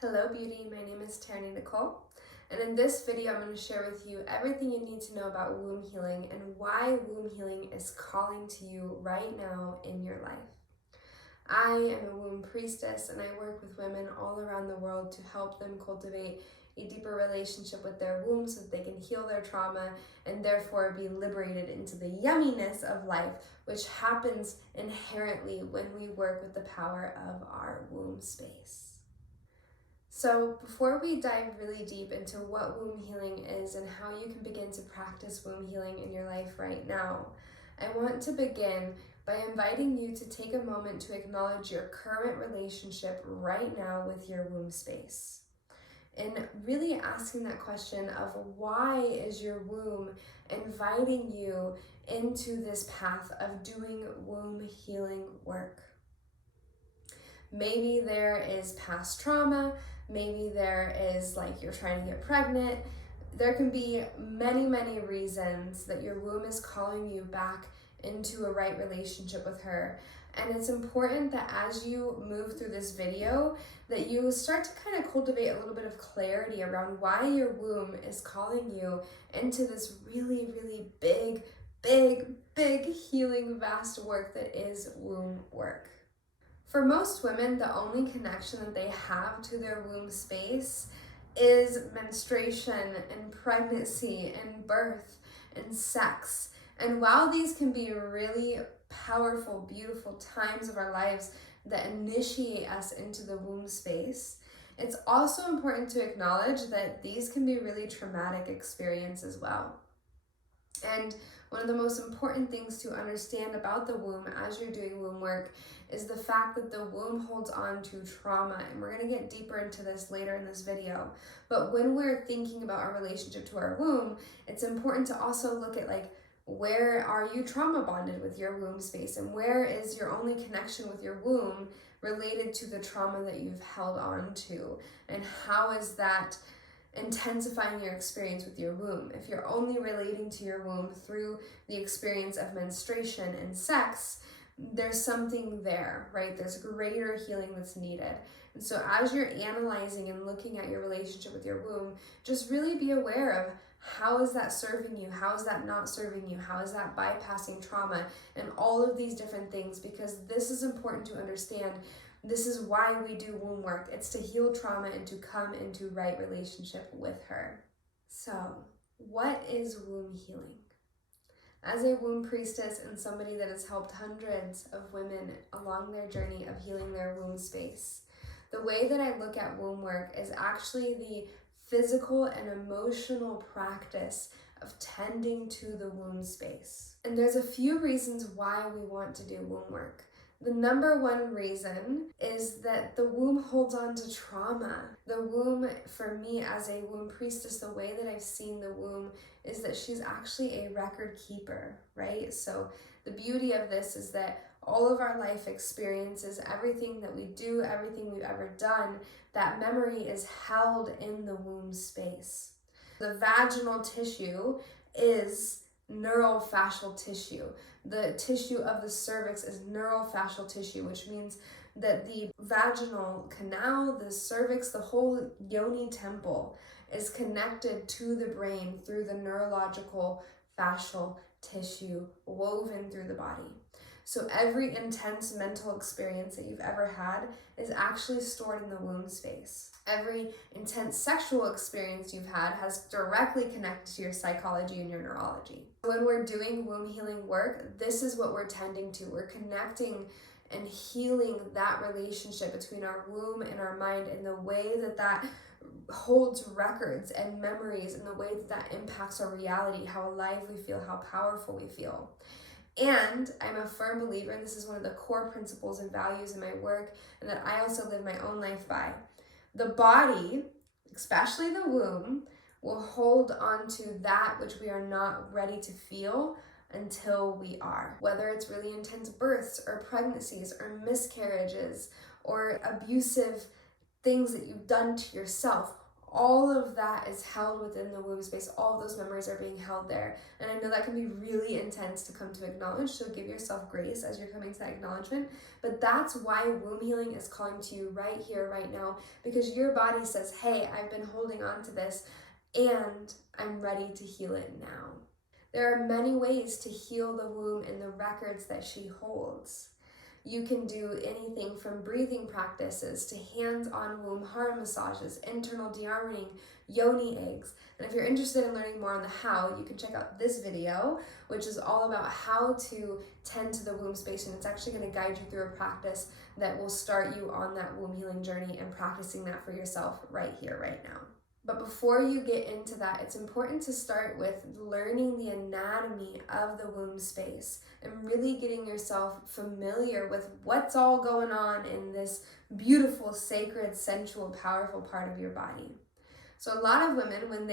Hello beauty, my name is Tierney Nicole, and in this video I'm going to share with you everything you need to know about womb healing and why womb healing is calling to you right now in your life. I am a womb priestess and I work with women all around the world to help them cultivate a deeper relationship with their womb so that they can heal their trauma and therefore be liberated into the yumminess of life, which happens inherently when we work with the power of our womb space. So before we dive really deep into what womb healing is and how you can begin to practice womb healing in your life right now, I want to begin by inviting you to take a moment to acknowledge your current relationship right now with your womb space. And really asking that question of why is your womb inviting you into this path of doing womb healing work? Maybe there is past trauma, maybe there is like you're trying to get pregnant. There can be many reasons that your womb is calling you back into a right relationship with her. And it's important that as you move through this video, that you start to kind of cultivate a little bit of clarity around why your womb is calling you into this really big healing vast work that is womb work. For most women, the only connection that they have to their womb space is menstruation and pregnancy and birth and sex. And while these can be really powerful, beautiful times of our lives that initiate us into the womb space, it's also important to acknowledge that these can be really traumatic experiences as well. And one of the most important things to understand about the womb as you're doing womb work is the fact that the womb holds on to trauma. And we're going to get deeper into this later in this video. But when we're thinking about our relationship to our womb, it's important to also look at where are you trauma bonded with your womb space, and where is your only connection with your womb related to the trauma that you've held on to, and how is that intensifying your experience with your womb. If you're only relating to your womb through the experience of menstruation and sex, there's something there, right? There's greater healing that's needed. And so as you're analyzing and looking at your relationship with your womb, just really be aware of how is that serving you? How is that not serving you? How is that bypassing trauma? And all of these different things, because this is important to understand. This is why we do womb work. It's to heal trauma and to come into right relationship with her. So, what is womb healing? As a womb priestess and somebody that has helped hundreds of women along their journey of healing their womb space, the way that I look at womb work is actually the physical and emotional practice of tending to the womb space. And there's a few reasons why we want to do womb work. The number one reason is that the womb holds on to trauma. The womb, for me as a womb priestess, the way that I've seen the womb is that she's actually a record keeper, right? So the beauty of this is that all of our life experiences, everything that we do, everything we've ever done, that memory is held in the womb space. The vaginal tissue is neural fascial tissue. The tissue of the cervix is neural fascial tissue, which means that the vaginal canal, the cervix, the whole yoni temple is connected to the brain through the neurological fascial tissue woven through the body. So every intense mental experience that you've ever had is actually stored in the womb space. Every intense sexual experience you've had has directly connected to your psychology and your neurology. When we're doing womb healing work, this is what we're tending to. We're connecting and healing that relationship between our womb and our mind in the way that that holds records and memories, in the way that that impacts our reality, how alive we feel, how powerful we feel. And I'm a firm believer, and this is one of the core principles and values in my work, and that I also live my own life by. The body, especially the womb, will hold on to that which we are not ready to feel until we are. Whether it's really intense births or pregnancies or miscarriages or abusive things that you've done to yourself, all of that is held within the womb space. All of those memories are being held there. And I know that can be really intense to come to acknowledge, so give yourself grace as you're coming to that acknowledgement. But that's why womb healing is calling to you right here, right now, because your body says, hey, I've been holding on to this and I'm ready to heal it now. There are many ways to heal the womb and the records that she holds. You can do anything from breathing practices to hands-on womb heart massages, internal dearmoring, yoni eggs. And if you're interested in learning more on the how, you can check out this video, which is all about how to tend to the womb space. And it's actually going to guide you through a practice that will start you on that womb healing journey and practicing that for yourself right here, right now. But before you get into that, it's important to start with learning the anatomy of the womb space and really getting yourself familiar with what's all going on in this beautiful, sacred, sensual, powerful part of your body. So a lot of women, when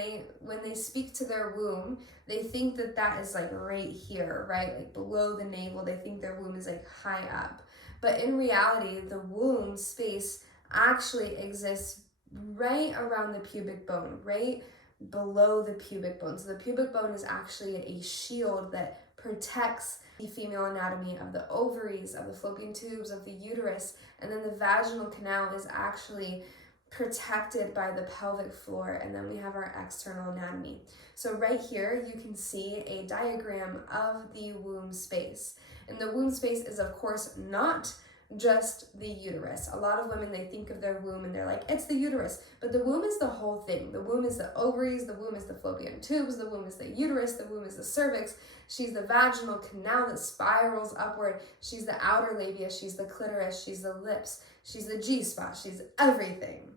they speak to their womb, they think that that is like right here, right? Like below the navel. They think their womb is like high up. But in reality, the womb space actually exists right around the pubic bone, right below the pubic bone. So the pubic bone is actually a shield that protects the female anatomy of the ovaries, of the fallopian tubes, of the uterus, and then the vaginal canal is actually protected by the pelvic floor, and then we have our external anatomy. So right here you can see a diagram of the womb space, and the womb space is of course not just the uterus. A lot of women, they think of their womb and they're like, it's the uterus, but the womb is the whole thing. The womb is the ovaries, the womb is the fallopian tubes, the womb is the uterus, the womb is the cervix, she's the vaginal canal that spirals upward, she's the outer labia, she's the clitoris, she's the lips, she's the G-spot, she's everything.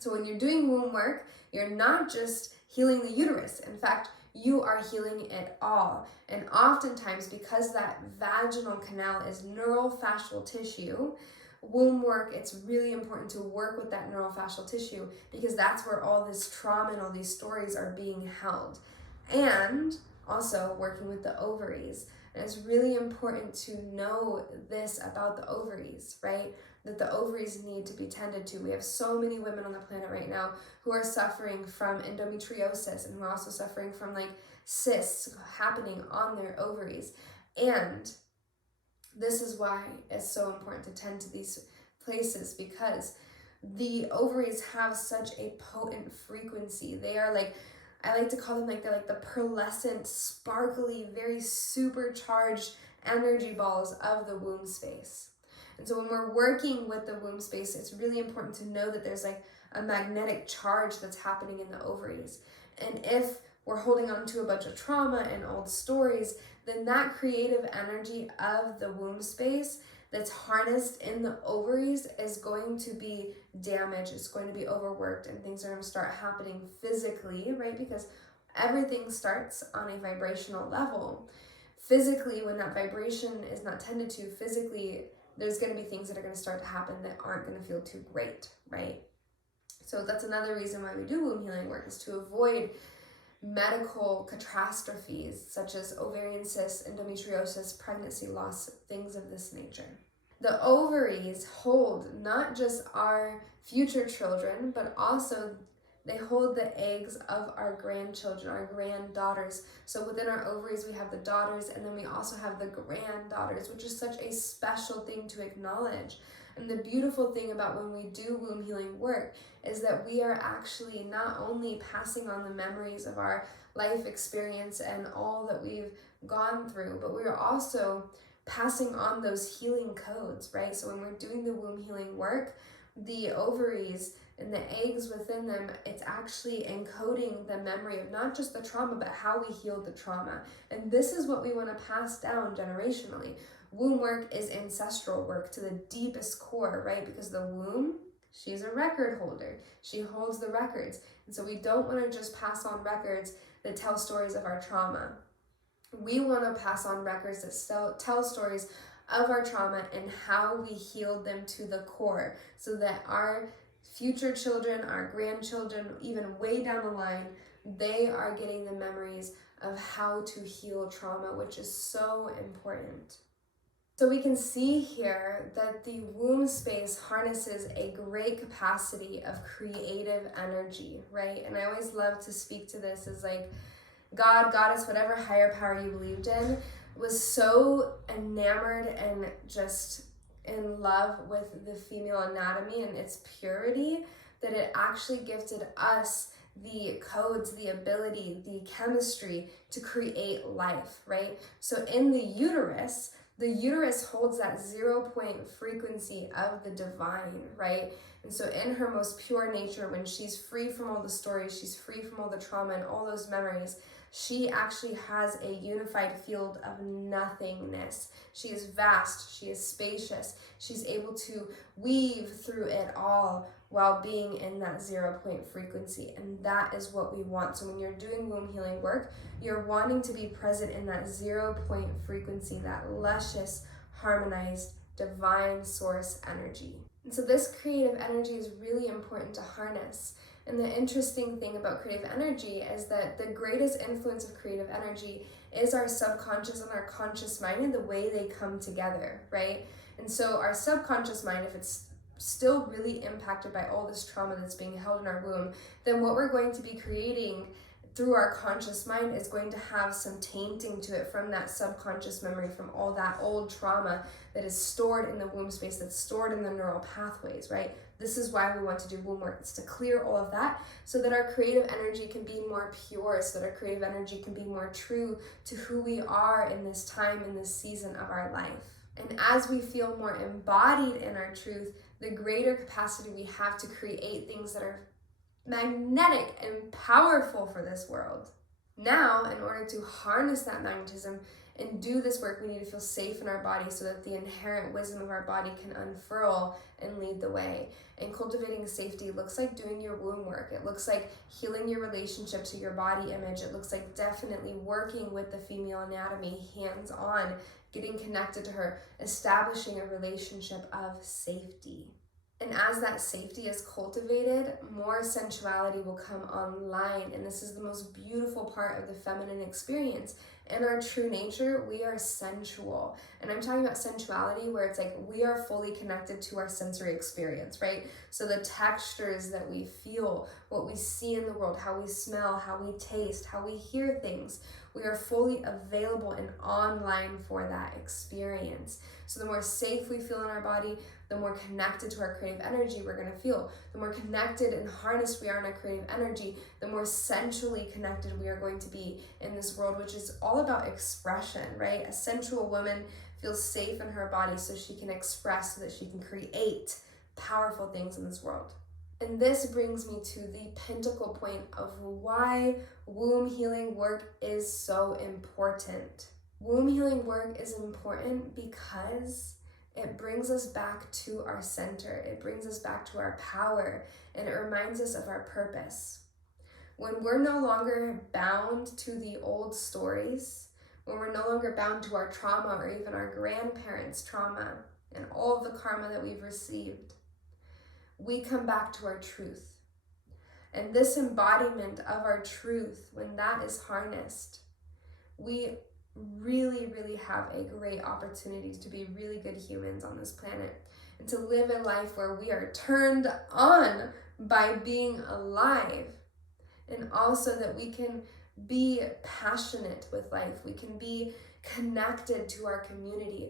So when you're doing womb work, you're not just healing the uterus. In fact, you are healing it all. And oftentimes, because that vaginal canal is neurofascial tissue, womb work, it's really important to work with that neurofascial tissue because that's where all this trauma and all these stories are being held. And also working with the ovaries. And it's really important to know this about the ovaries, right? That the ovaries need to be tended to. We have so many women on the planet right now who are suffering from endometriosis and who are also suffering from like cysts happening on their ovaries. And this is why it's so important to tend to these places, because the ovaries have such a potent frequency. They are like, I like to call them like, they're like the pearlescent, sparkly, very supercharged energy balls of the womb space. And so when we're working with the womb space, it's really important to know that there's like a magnetic charge that's happening in the ovaries. And if we're holding on to a bunch of trauma and old stories, then that creative energy of the womb space that's harnessed in the ovaries is going to be damaged, it's going to be overworked, and things are going to start happening physically, right? Because everything starts on a vibrational level. Physically, when that vibration is not tended to, physically, there's going to be things that are going to start to happen that aren't going to feel too great, right? So that's another reason why we do womb healing work, is to avoid medical catastrophes such as ovarian cysts, endometriosis, pregnancy loss, things of this nature. The ovaries hold not just our future children, but also they hold the eggs of our grandchildren, our granddaughters. So within our ovaries, we have the daughters, and then we also have the granddaughters, which is such a special thing to acknowledge. And the beautiful thing about when we do womb healing work is that we are actually not only passing on the memories of our life experience and all that we've gone through, but we are also passing on those healing codes, right? So when we're doing the womb healing work, the ovaries and the eggs within them, it's actually encoding the memory of not just the trauma, but how we healed the trauma. And this is what we want to pass down generationally. Womb work is ancestral work to the deepest core, right? Because the womb, she's a record holder. She holds the records. And so we don't want to just pass on records that tell stories of our trauma. We want to pass on records that still tell stories of our trauma and how we healed them to the core, so that our future children, our grandchildren, even way down the line, they are getting the memories of how to heal trauma, which is so important. So we can see here that the womb space harnesses a great capacity of creative energy, right? And I always love to speak to this as like God, goddess, whatever higher power you believed in, was so enamored and just in love with the female anatomy and its purity that it actually gifted us the codes, the ability, the chemistry to create life, right? So in the uterus holds that 0 point frequency of the divine, right? And so in her most pure nature, when she's free from all the stories, she's free from all the trauma and all those memories, she actually has a unified field of nothingness. She is vast, she is spacious, she's able to weave through it all while being in that 0 point frequency. And that is what we want. So when you're doing womb healing work, you're wanting to be present in that 0 point frequency, that luscious, harmonized, divine source energy. And so this creative energy is really important to harness. And the interesting thing about creative energy is that the greatest influence of creative energy is our subconscious and our conscious mind and the way they come together, right? And so our subconscious mind, if it's still really impacted by all this trauma that's being held in our womb, then what we're going to be creating through our conscious mind is going to have some tainting to it from that subconscious memory, from all that old trauma that is stored in the womb space, that's stored in the neural pathways, right? This is why we want to do womb work. It's to clear all of that so that our creative energy can be more pure, so that our creative energy can be more true to who we are in this time, in this season of our life. And as we feel more embodied in our truth, the greater capacity we have to create things that are magnetic and powerful for this world. Now, in order to harness that magnetism and do this work, we need to feel safe in our body so that the inherent wisdom of our body can unfurl and lead the way. And cultivating safety looks like doing your womb work. It looks like healing your relationship to your body image. It looks like definitely working with the female anatomy hands-on, getting connected to her, establishing a relationship of safety. And as that safety is cultivated, more sensuality will come online. And this is the most beautiful part of the feminine experience. In our true nature, we are sensual. And I'm talking about sensuality where it's like we are fully connected to our sensory experience, right? So the textures that we feel, what we see in the world, how we smell, how we taste, how we hear things, we are fully available and online for that experience. So the more safe we feel in our body, the more connected to our creative energy we're going to feel. The more connected and harnessed we are in our creative energy, the more sensually connected we are going to be in this world, which is all about expression, right? A sensual woman feels safe in her body so she can express, so that she can create powerful things in this world. And this brings me to the pinnacle point of why womb healing work is so important. Womb healing work is important because it brings us back to our center. It brings us back to our power, and it reminds us of our purpose. When we're no longer bound to the old stories, when we're no longer bound to our trauma or even our grandparents' trauma and all of the karma that we've received, we come back to our truth. And this embodiment of our truth, when that is harnessed, we really, really have a great opportunity to be really good humans on this planet and to live a life where we are turned on by being alive, and also that we can be passionate with life, we can be connected to our community,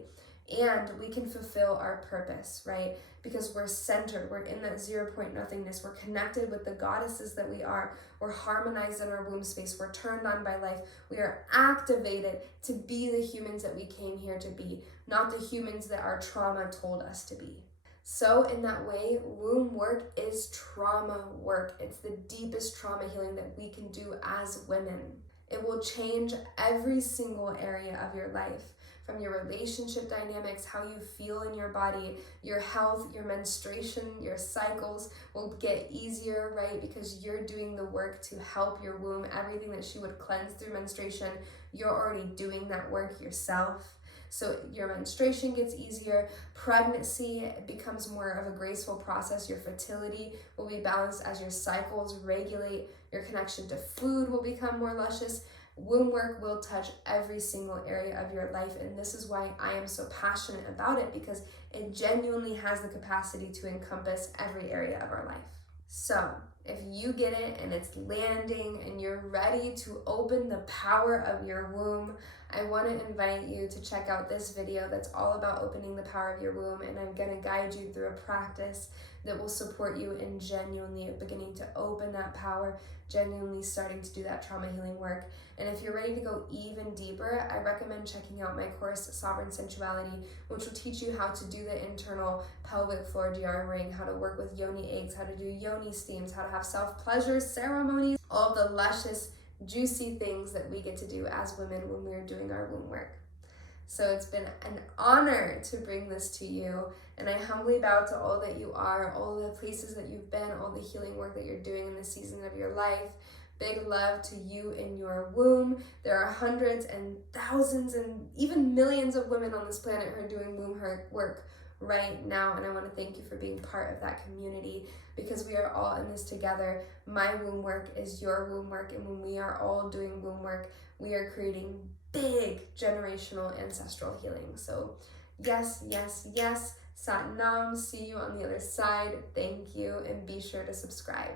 and we can fulfill our purpose, right? Because we're centered, we're in that 0 point nothingness, we're connected with the goddesses that we are, we're harmonized in our womb space, we're turned on by life, we are activated to be the humans that we came here to be, not the humans that our trauma told us to be. So in that way, womb work is trauma work. It's the deepest trauma healing that we can do as women. It will change every single area of your life, from your relationship dynamics, how you feel in your body, your health, your menstruation, your cycles will get easier, right? Because you're doing the work to help your womb. Everything that she would cleanse through menstruation, you're already doing that work yourself. So your menstruation gets easier, pregnancy becomes more of a graceful process, your fertility will be balanced as your cycles regulate, your connection to food will become more luscious, Womb work will touch every single area of your life, and this is why I am so passionate about it, because it genuinely has the capacity to encompass every area of our life. So, if you get it and it's landing and you're ready to open the power of your womb, I want to invite you to check out this video that's all about opening the power of your womb, and I'm going to guide you through a practice that will support you in genuinely beginning to open that power, genuinely starting to do that trauma healing work. And if you're ready to go even deeper, I recommend checking out my course, Sovereign Sensuality, which will teach you how to do the internal pelvic floor dearmoring, how to work with yoni eggs, how to do yoni steams, how to have self-pleasure ceremonies, all the luscious, juicy things that we get to do as women when we're doing our womb work. So it's been an honor to bring this to you, and I humbly bow to all that you are, all the places that you've been, all the healing work that you're doing in this season of your life. Big love to you in your womb. There are hundreds and thousands and even millions of women on this planet who are doing womb work right now, and I want to thank you for being part of that community, because we are all in this together. My womb work is your womb work, and when we are all doing womb work, we are creating big generational ancestral healing. So yes, yes, yes, Sat Nam. See you on the other side. Thank you, and be sure to subscribe.